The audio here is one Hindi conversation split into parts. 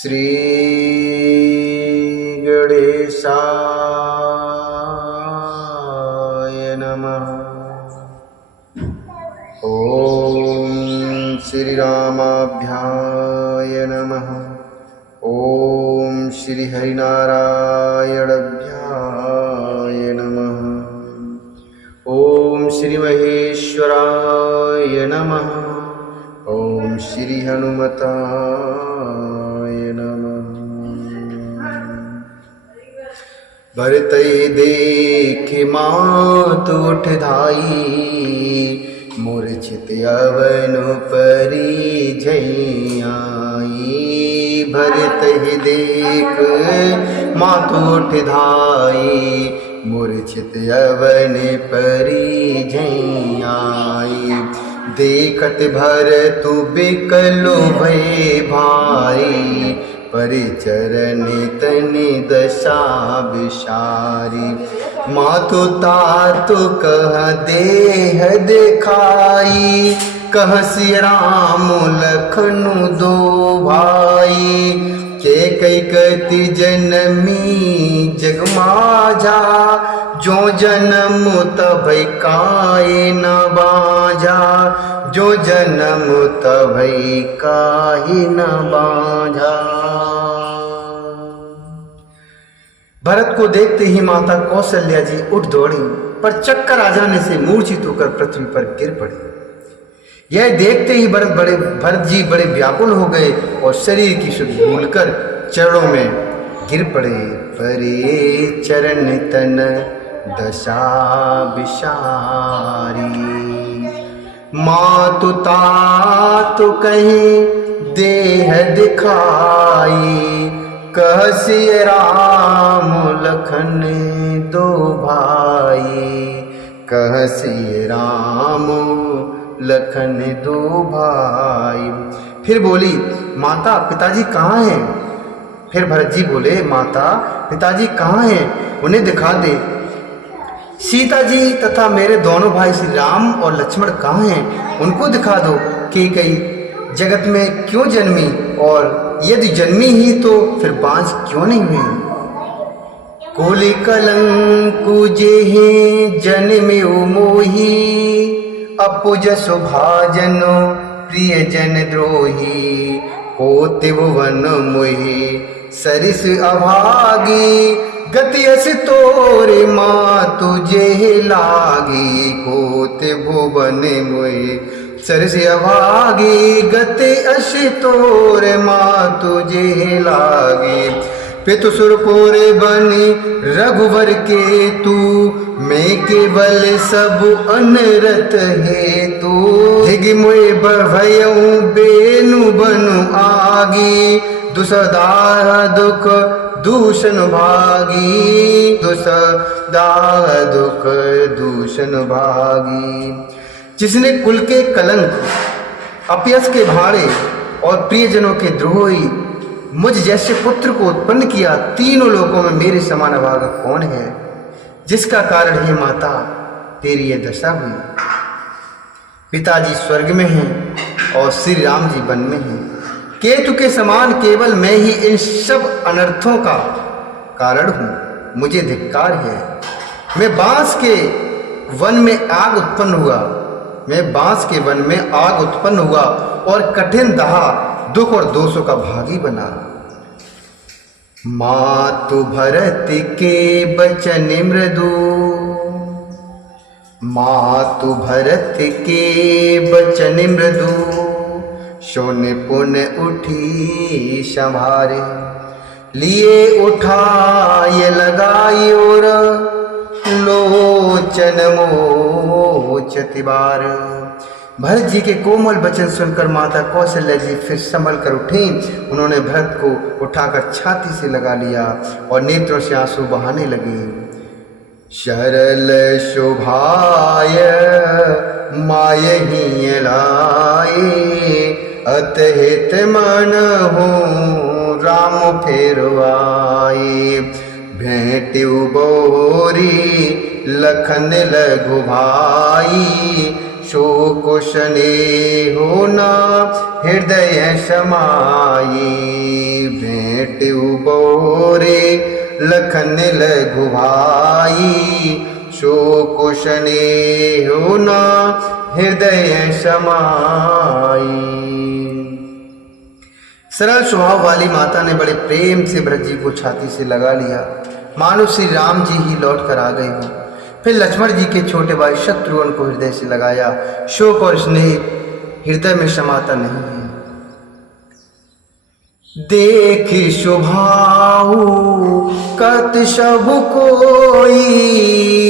श्री गणेशाय नमः। ओम श्री रामाभ्याय नमः। ओम श्री हरिनारायणाभ्याय नमः। ओम श्री महेश्वराय नमः। ओम श्री हनुमताय नमः। भरतई देखे मात उठ धाई, मूर्छित अवन परी झैयाई। भरतई देख मात उठ धाई, मूर्छित अवन परी झैयाई। देखत भरत बिकलो भय भाई, परिचरण तनि दशा विसारी। मातु तातु कह देह देखाई, कह सिय राम लखनु दो भाई। के कई कति जनमी जग माझा, जो जन्म तभै काहे न बाजा। जो जन्म तभै काहे न बाजा। भरत को देखते ही माता कौशल्या जी उठ दौड़ी, पर चक्कर आ जाने से मूर्छित होकर पृथ्वी पर गिर पड़ी। यह देखते ही भरत जी बड़े व्याकुल हो गए और शरीर की सुध भूलकर चरणों में गिर पड़े। परे चरण तन दशा विसारी। मातु तातु कहीं देह दिखाई, कह सिय राम लखन दो भाई। कह सिय राम लखन दो भाई। फिर बोली, माता पिताजी कहाँ हैं? फिर भरत जी बोले, माता पिताजी कहाँ हैं? उन्हें दिखा दे। सीता जी तथा मेरे दोनों भाई श्री राम और लक्ष्मण कहाँ हैं? उनको दिखा दो। कि कई जगत में क्यों जन्मी, और यदि जन्मी ही तो फिर बांझ क्यों नहीं हुई? कोलि कलंकु जेहि जन्मे मोही, अपुज सुभाजनो प्रिय जन द्रोही। होते भुवन मोहि सरिस अभागी, गति अस तोरे मातु जेहि लागी। होते भुवन मोहि सरिस अभागी, गति अस तोरे मातु जेहि लागी। पितु सुरपुरे बनि रघुवर के तू, मैं केवल सब अनरत हेतु। धिग मोहि भयउ बेनु बनु आगी, दुसदाह दुख दूषण भागी। दुसदाह दुख दूषण भागी। जिसने कुल के कलंक, अपयश के भारे और प्रियजनों के द्रोही मुझ जैसे पुत्र को उत्पन्न किया, तीनों लोकों में मेरे समान अभागा कौन है? जिसका कारण ही माता तेरी ये दशा हुई। पिताजी स्वर्ग में हैं और श्री राम जी वन में हैं। केतु के समान केवल मैं ही इन सब अनर्थों का कारण हूँ। मुझे धिक्कार है। मैं बांस के वन में आग उत्पन्न हुआ, और कठिन दहा दुख और दोषों का भागी बना। मातु भरत के बचन मृदु, मातु भरत के बचन मृदु। सोन पुन उठी संभारे, लिए उठाए लगाई और लोचन मोचति बार। भरत जी के कोमल वचन सुनकर माता कौशल्या जी फिर संभल कर उठी। उन्होंने भरत को उठाकर छाती से लगा लिया और नेत्रों से आंसू बहाने लगी। सरल शोभाय मायहि लाए, अतहित मन हो राम फेरवाए। भेंट्यु बोरी लखन लघु भाई, शोक स्नेहो ना हृदय समाई। मेट्यु बोरे लखन लघु भाई, शोक स्नेह न हृदय समाई। सरल स्वभाव वाली माता ने बड़े प्रेम से भरत जी को छाती से लगा लिया, मानो श्री राम जी ही लौट कर आ गए हों। फिर लक्ष्मण जी के छोटे भाई शत्रुघ्न को हृदय से लगाया। शोक और स्नेह हृदय में समाता नहीं है। देखी स्वभाव कत सब कोई,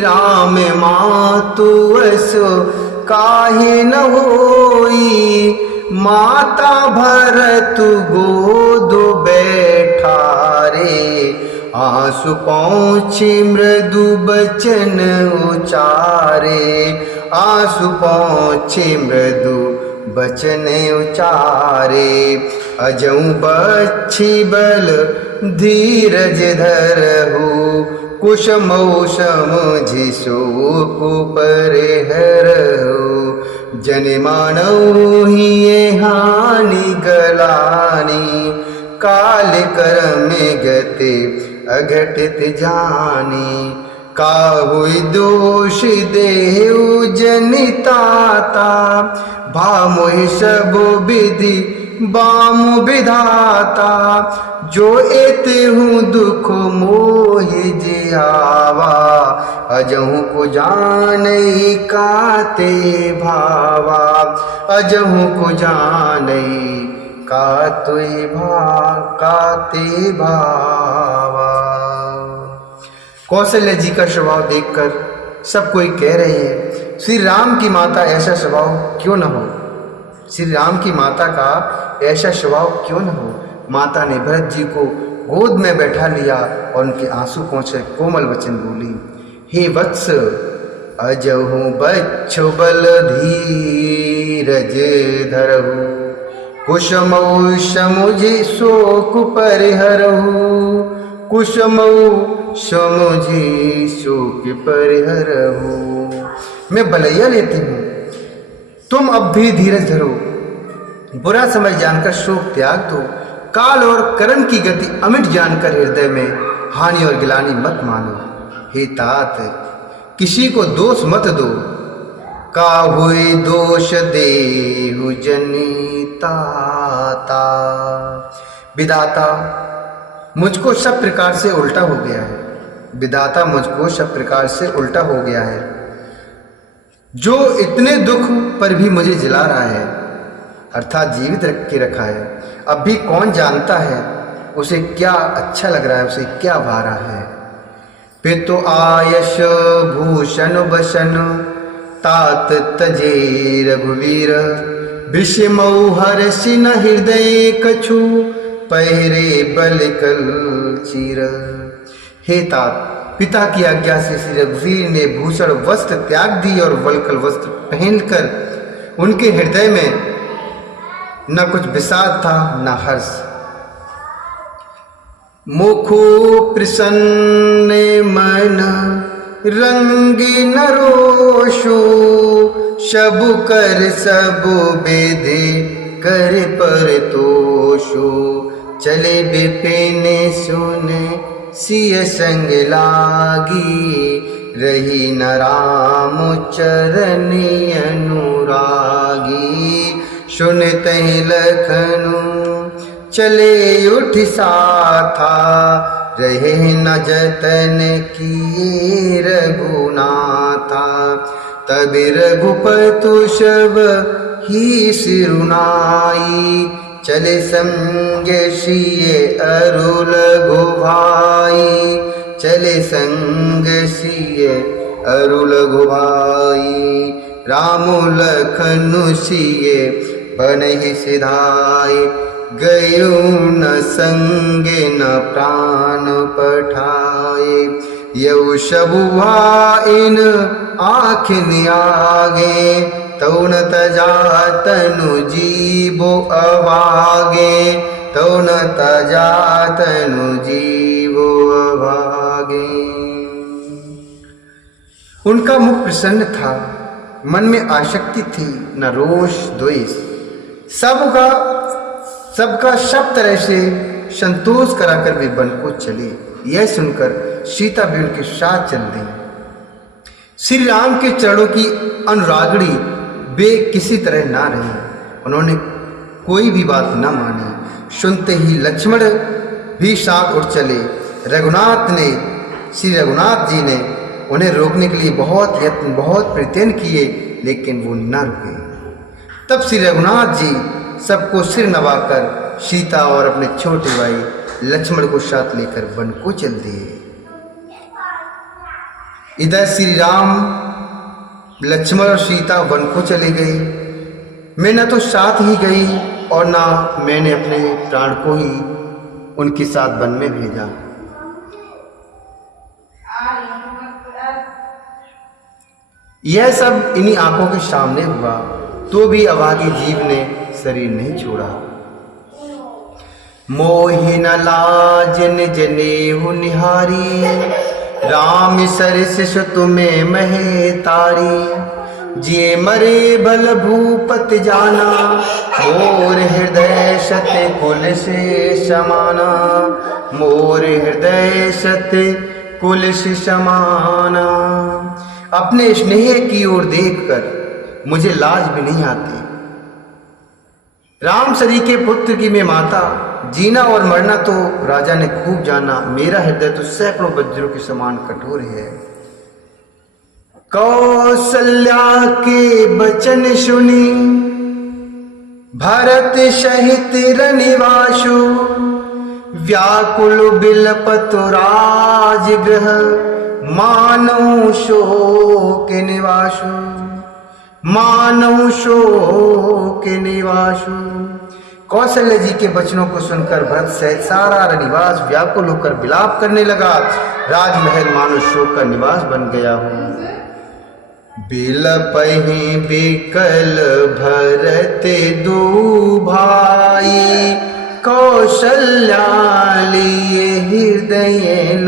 राम मातु असो काहे न होई। माता भरत गोद बैठा रे, आंसू पहुँचे मृदु बचन उचारे। आंसू पहुँचे मृदु बचन उचारे। अजऊ बच्छी बल धीरज धरहु, कुशमौ समझि शोक परिहरहु। जन मानौ हिये हानि गलानी, काल कर्म गते अघटित जानी। काहुई दोष देहु जनिताता, भामोहि सब विधि बामु विधाता। जो एतेहु दुख मोहि जियावा, अजहु को जानई काते भावा। अजहु को जानई काते भावा। कौशल्या जी का स्वभाव देखकर सब कोई कह रहे हैं, श्री राम की माता ऐसा स्वभाव क्यों न हो। श्री राम की माता का ऐसा स्वभाव क्यों न हो। माता ने भरत जी को गोद में बैठा लिया और उनके आंसू पहुंचे कोमल वचन बोली, हे वत्स अजहु बच्छु बल धीरज धरहु। कुसुमौ समुझि शोक परिहरहु। कुसुमौ समुझि शोक परिहरहु। मैं बलैया लेती हूँ, तुम अब भी धीरज धरो। बुरा समय जानकर शोक त्याग दो। काल और कर्म की गति अमिट जानकर हृदय में हानि और गिलानी मत मानो। हे तात, किसी को दोष मत दो। काहुई दोष देहु जनिताता। विधाता मुझको सब प्रकार से उल्टा हो गया है। विधाता मुझको सब प्रकार से उल्टा हो गया है। जो इतने दुख पर भी मुझे जिला रहा है, अर्थात जीवित रख के रखा है। अब भी कौन जानता है उसे क्या अच्छा लग रहा है, उसे क्या भा रहा है। पितु आयश भूषण बसन, तात तजे रघुवीर। विषमौ हर्षि न हृदय कछु, पहिरे बल कल चीर। हे तात, पिता की आज्ञा से श्री रघुवीर ने भूषण वस्त्र त्याग दी और वल्कल वस्त्र पहनकर उनके हृदय में न कुछ विषाद था न हर्ष। मुखो प्रसन्न मन रंगी न रोषो, सबु कर सबु विधि कर पर तोषो। चले विपिन सुने सिय संग लागी, रही न राम चरनि अनुरागी। सुनतहि लखनु चले उठ साथा, रहे न जतन किए रघुनाथा। तब रघुपतु सब ही सिरुनाई, चले संग सिए अरु लघु भाई। चले संग सिए अरु लघु भाई। राम लखनु सिए बनहि सिधाई, गयो न संगे न प्राण पठाए। यौ सबु भाइन आँखिन आगे, तौन तजा तनु जीवो अभागे। तौन तजा तनु जीवो अभागे। उनका मुख प्रसन्न था, मन में आसक्ति थी, न रोष द्वेष। सबका सब तरह से संतोष कराकर वे वन को चले। यह सुनकर सीता भी उनके साथ चल दी। श्री राम के चरणों की अनुरागणी वे किसी तरह ना रही। उन्होंने कोई भी बात न मानी। सुनते ही लक्ष्मण भी साथ उठ चले। श्री रघुनाथ जी ने उन्हें रोकने के लिए बहुत यत्न, बहुत प्रयत्न किए, लेकिन वो न रुके। तब श्री रघुनाथ जी सबको सिर नवाकर सीता और अपने छोटे भाई लक्ष्मण को साथ लेकर वन को चल दिए। इधर श्री राम, लक्ष्मण और सीता वन को चले गए। मैं न तो साथ ही गई और ना मैंने अपने प्राण को ही उनके साथ वन में भेजा। यह सब इन्हीं आंखों के सामने हुआ, तो भी अभागी जीव ने शरीर नहीं छोड़ा। मोहि न लाज निज नेहु निहारी, राम सरिस सुतु में महे तारी। जिए मरे भल भूपत जाना, मोर हृदय सत्य कुल से समाना। मोर हृदय सत्य कुल से समाना। अपने स्नेह की ओर देखकर मुझे लाज भी नहीं आती। राम सरी के पुत्र की मैं माता, जीना और मरना तो राजा ने खूब जाना। मेरा हृदय तो सैकड़ों वज्रों के समान कठोर है। कौसल्या के बचन सुनी, भरत सहित रनिवासु। व्याकुल बिलपत राजगृह, मानव शोक निवासु। मानव शोक निवासु। कौशल्य जी के वचनों को सुनकर भरत सहित सारा रनिवास व्याकुल होकर विलाप करने लगा। राजमहल मानो शोक का निवास बन गया हो। बिलपहि बिकल भरत दो भाई, कौशल्या लिए